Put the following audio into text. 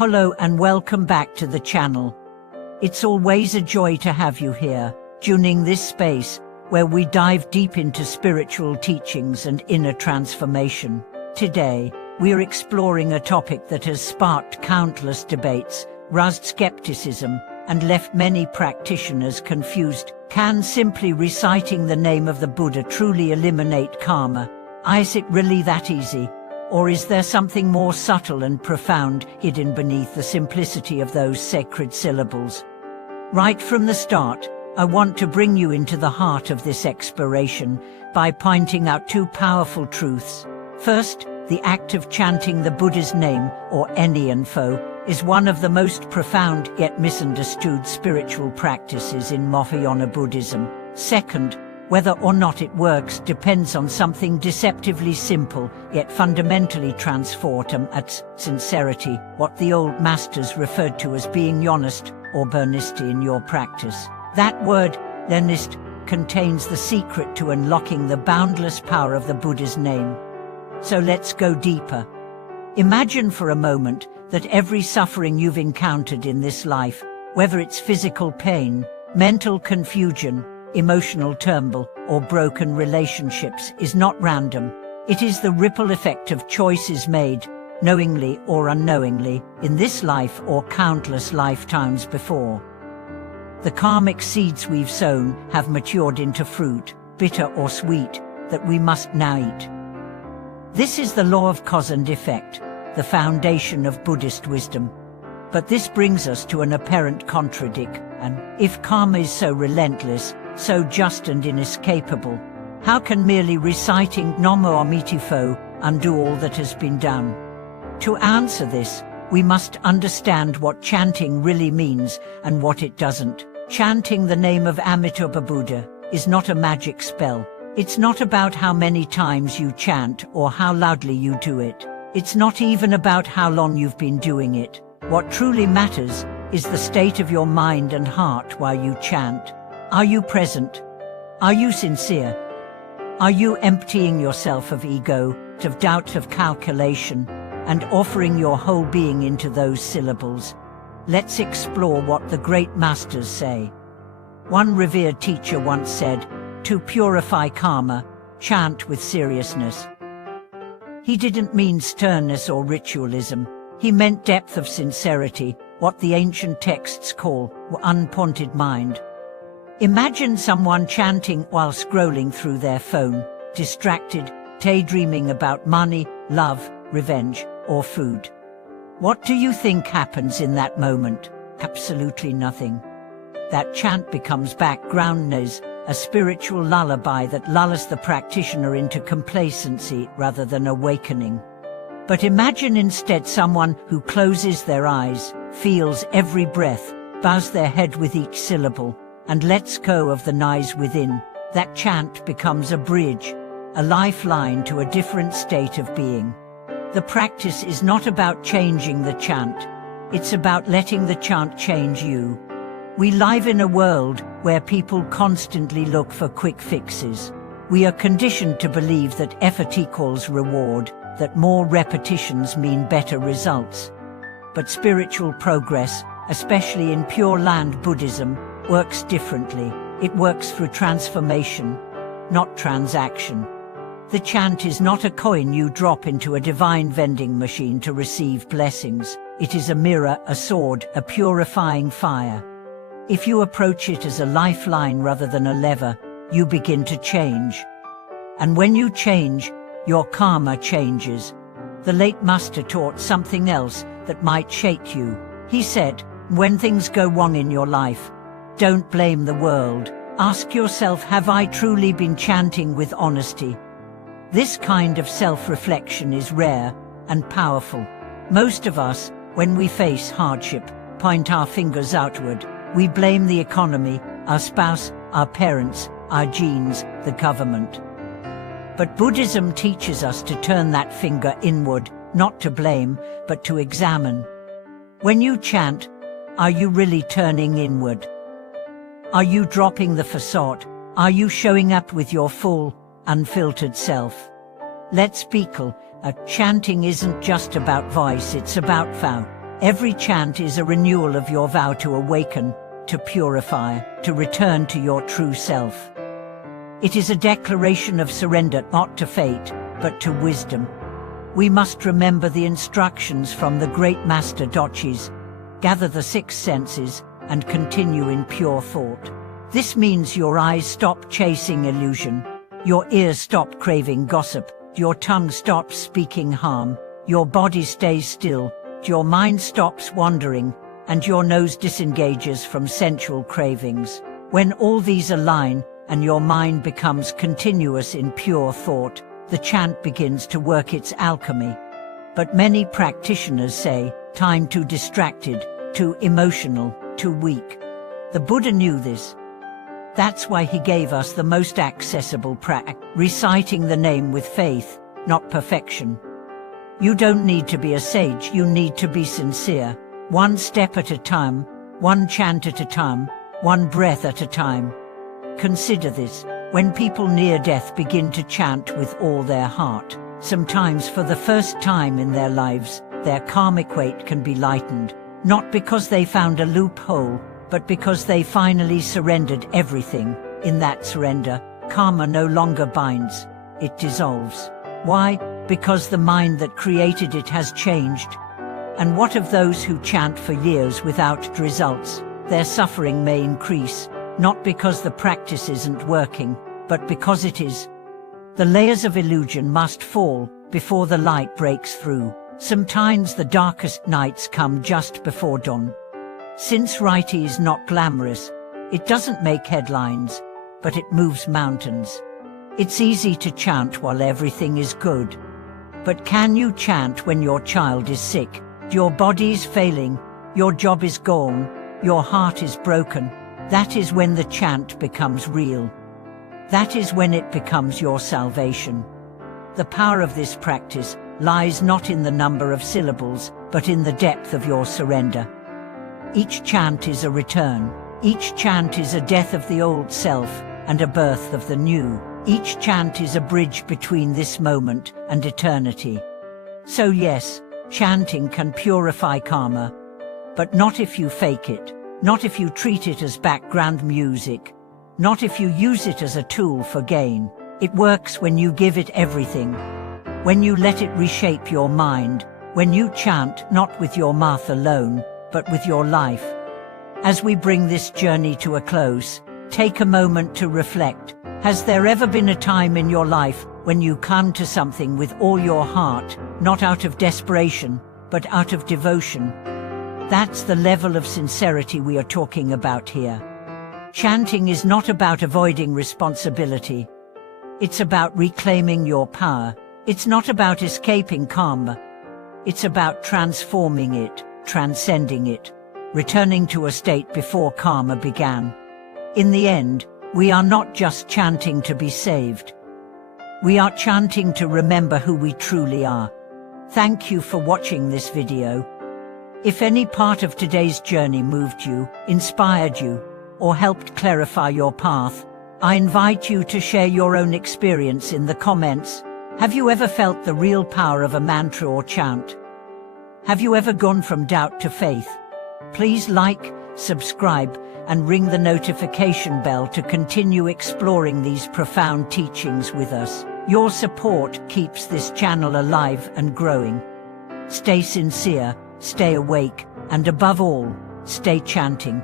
Hello and welcome back to the channel. It's always a joy to have you here, tuning this space where we dive deep into spiritual teachings and inner transformation. Today, we're exploring a topic that has sparked countless debates, roused skepticism, and left many practitioners confused. Can simply reciting the name of the Buddha truly eliminate karma? Is it really that easy? Or is there something more subtle and profound hidden beneath the simplicity of those sacred syllables? Right from the start, I want to bring you into the heart of this exploration by pointing out two powerful truths. First, the act of chanting the Buddha's name, or any info, is one of the most profound yet misunderstood spiritual practices in Mahayana Buddhism. Second, whether or not it works depends on something deceptively simple yet fundamentally transformative: sincerity, what the old masters referred to as being honest or earnest in your practice. That word, earnest, contains the secret to unlocking the boundless power of the Buddha's name. So let's go deeper. Imagine for a moment that every suffering you've encountered in this life, whether it's physical pain, mental confusion, emotional turmoil, or broken relationships, is not random. It is the ripple effect of choices made, knowingly or unknowingly, in this life or countless lifetimes before. The karmic seeds we've sown have matured into fruit, bitter or sweet, that we must now eat. This is the law of cause and effect, the foundation of Buddhist wisdom. But this brings us to an apparent contradiction. And if karma is so relentless, so just and inescapable, how can merely reciting Namo Amitabha undo all that has been done? To answer this, we must understand what chanting really means and what it doesn't. Chanting the name of Amitabha Buddha is not a magic spell. It's not about how many times you chant or how loudly you do it. It's not even about how long you've been doing it. What truly matters is the state of your mind and heart while you chant. Are you present? Are you sincere? Are you emptying yourself of ego, of doubt, of calculation, and offering your whole being into those syllables? Let's explore what the great masters say. One revered teacher once said, "To purify karma, chant with seriousness." He didn't mean sternness or ritualism. He meant depth of sincerity, what the ancient texts call unponted mind. Imagine someone chanting while scrolling through their phone, distracted, daydreaming about money, love, revenge, or food. What do you think happens in that moment? Absolutely nothing. That chant becomes background noise, a spiritual lullaby that lulls the practitioner into complacency rather than awakening. But imagine instead someone who closes their eyes, feels every breath, bows their head with each syllable, and lets go of the noise within. That chant becomes a bridge, a lifeline to a different state of being. The practice is not about changing the chant. It's about letting the chant change you. We live in a world where people constantly look for quick fixes. We are conditioned to believe that effort equals reward, that more repetitions mean better results. But spiritual progress, especially in Pure Land Buddhism, works differently. It works through transformation, not transaction. The chant is not a coin you drop into a divine vending machine to receive blessings. It is a mirror, a sword, a purifying fire. If you approach it as a lifeline rather than a lever, you begin to change. And when you change, your karma changes. The late master taught something else that might shake you. He said, when things go wrong in your life, don't blame the world. Ask yourself, have I truly been chanting with honesty? This kind of self-reflection is rare and powerful. Most of us, when we face hardship, point our fingers outward. We blame the economy, our spouse, our parents, our genes, the government. But Buddhism teaches us to turn that finger inward, not to blame, but to examine. When you chant, are you really turning inward? Are you dropping the facade? Are you showing up with your full, unfiltered self? Let's be clear, chanting isn't just about voice, it's about vow. Every chant is a renewal of your vow to awaken, to purify, to return to your true self. It is a declaration of surrender not to fate, but to wisdom. We must remember the instructions from the great master Dochis, gather the 6 senses, and continue in pure thought. This means your eyes stop chasing illusion, your ears stop craving gossip, your tongue stops speaking harm, your body stays still, your mind stops wandering, and your nose disengages from sensual cravings. When all these align, and your mind becomes continuous in pure thought, the chant begins to work its alchemy. But many practitioners say, time too distracted, too emotional, too weak. The Buddha knew this. That's why he gave us the most accessible practice, reciting the name with faith, not perfection. You don't need to be a sage, you need to be sincere. One step at a time, one chant at a time, one breath at a time. Consider this, when people near death begin to chant with all their heart, sometimes for the first time in their lives, their karmic weight can be lightened, not because they found a loophole, but because they finally surrendered everything. In that surrender, karma no longer binds, it dissolves. Why? Because the mind that created it has changed. And what of those who chant for years without results? Their suffering may increase, not because the practice isn't working, but because it is. The layers of illusion must fall before the light breaks through. Sometimes the darkest nights come just before dawn. Since writing is not glamorous, it doesn't make headlines, but it moves mountains. It's easy to chant while everything is good. But can you chant when your child is sick, your body is failing, your job is gone, your heart is broken? That is when the chant becomes real. That is when it becomes your salvation. The power of this practice lies not in the number of syllables, but in the depth of your surrender. Each chant is a return. Each chant is a death of the old self and a birth of the new. Each chant is a bridge between this moment and eternity. So yes, chanting can purify karma, but not if you fake it, not if you treat it as background music, not if you use it as a tool for gain. It works when you give it everything, when you let it reshape your mind, when you chant not with your mouth alone, but with your life. As we bring this journey to a close, take a moment to reflect. Has there ever been a time in your life when you come to something with all your heart, not out of desperation, but out of devotion? That's the level of sincerity we are talking about here. Chanting is not about avoiding responsibility. It's about reclaiming your power. It's not about escaping karma. It's about transforming it, transcending it, returning to a state before karma began. In the end, we are not just chanting to be saved. We are chanting to remember who we truly are. Thank you for watching this video. If any part of today's journey moved you, inspired you, or helped clarify your path, I invite you to share your own experience in the comments. Have you ever felt the real power of a mantra or chant? Have you ever gone from doubt to faith? Please like, subscribe, and ring the notification bell to continue exploring these profound teachings with us. Your support keeps this channel alive and growing. Stay sincere, stay awake, and above all, stay chanting.